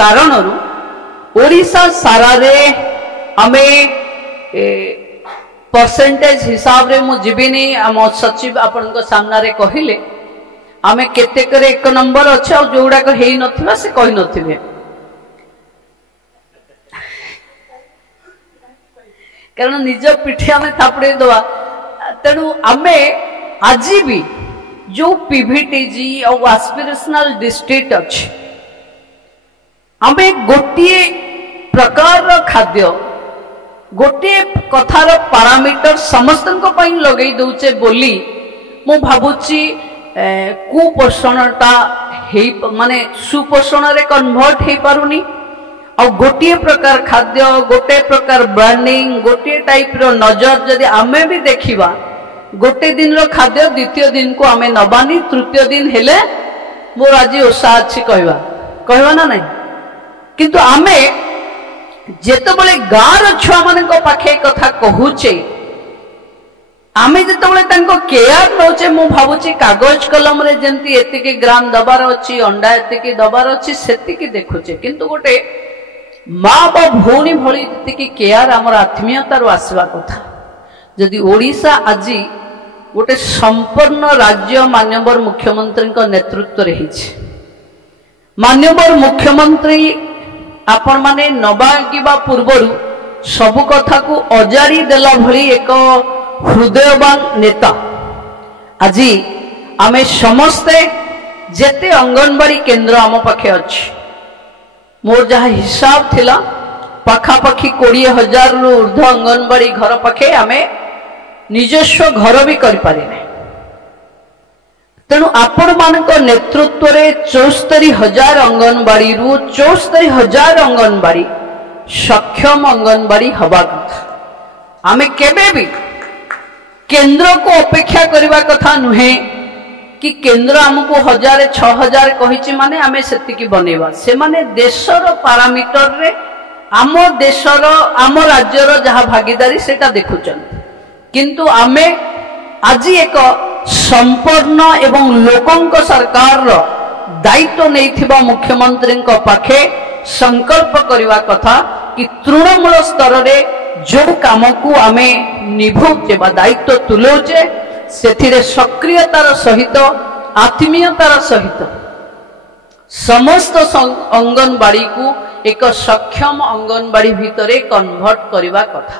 कारण ओडिशा सारा रे आमे परसेंटेज हिसाब रे मु जीविनी आम सचिव आपण सामना रे कहिले आमे केतेक रे 1 नंबर अच्छे और जोड़ा को हेई नथिबा से कहि नथिबे कारण निज पिठी आमे थापड़े दवा तेणु आमे आज भी जो पीवीटीजी और एस्पिरेशनल डिस्ट्रिक्ट अच्छे आमे गोटे प्रकार खाद्य गोटे कथार पारामीटर समस्त लगे दौचे बोली मु भावुची कुपोषणटा माने सुपोषण रे कन्वर्ट हो पारुनी और गोटे प्रकार खाद्य गोटे प्रकार ब्रांडिंग गोटे टाइप रो नजर जदि आमे भी देखिबा गोटे दिन रो खाद्य द्वितीय दिन को आमे नबानी तृतीय दिन हेले मोर आज ओषा अच्छी कहवा ना नहीं किंतु आमे जेतबले गाँव छुआ मान पाखे कथा कहूचे आमे जेतबले तांको केयर नौचे मु भावुची कागज कलम रे जेंती एतिकी ग्राम दबार अछि अंडा एतिकी दबार अछि सेतिकी देखुचे किंतु गोटे माँ बा भौणी भली एतिकी केयर हमर आत्मीयतार आसवा कथा जदि ओडिशा आज गोटे संपूर्ण राज्य माननीय मुख्यमंत्री नेतृत्व रे हिछि माननीय मुख्यमंत्री आपण माने नबागिबा पूर्वरु सबु कथा को अजारी देला भली एक हृदयवान नेता आज आमे समस्ते जेते अंगनवाड़ी केंद्र आम पाखे अच्छी मोर जहाँ हिसाब थिला पाखापाखि 20,000 रु ऊर्ध्व अंगनवाड़ी घर पाखे आमे निजस्व घर भी करि पारिने तेणु आपण मानक नेतृत्व रे 74,000 अंगनवाड़ी रु 74,000 अंगनवाड़ी सक्षम अंगनवाड़ी हवा कथा आमे केबे भी केंद्र को अपेक्षा करबा कथा नुहे कि केंद्र हमको 1,000-6,000 कहिछि माने आमे सेतिकी बनेबा से माने देशर पारामीटर रे आम देशर आम राज्यर जहाँ भागीदारी सेटा देखुचन किंतु आमे आज एक संपूर्ण एवं लोकंक सरकार रो दायित्व नैथिबा मुख्यमंत्री पाखे संकल्प करवा कथा कि तृणमूल स्तर रे जो काम को आमे निभौचे बा दायित्व तुलौचे सेथिरे सक्रियतार सहित आत्मीयतार सहित समस्त अंगनवाड़ी को एक सक्षम अंगनवाड़ी भितरे कन्वर्ट करवा कथा।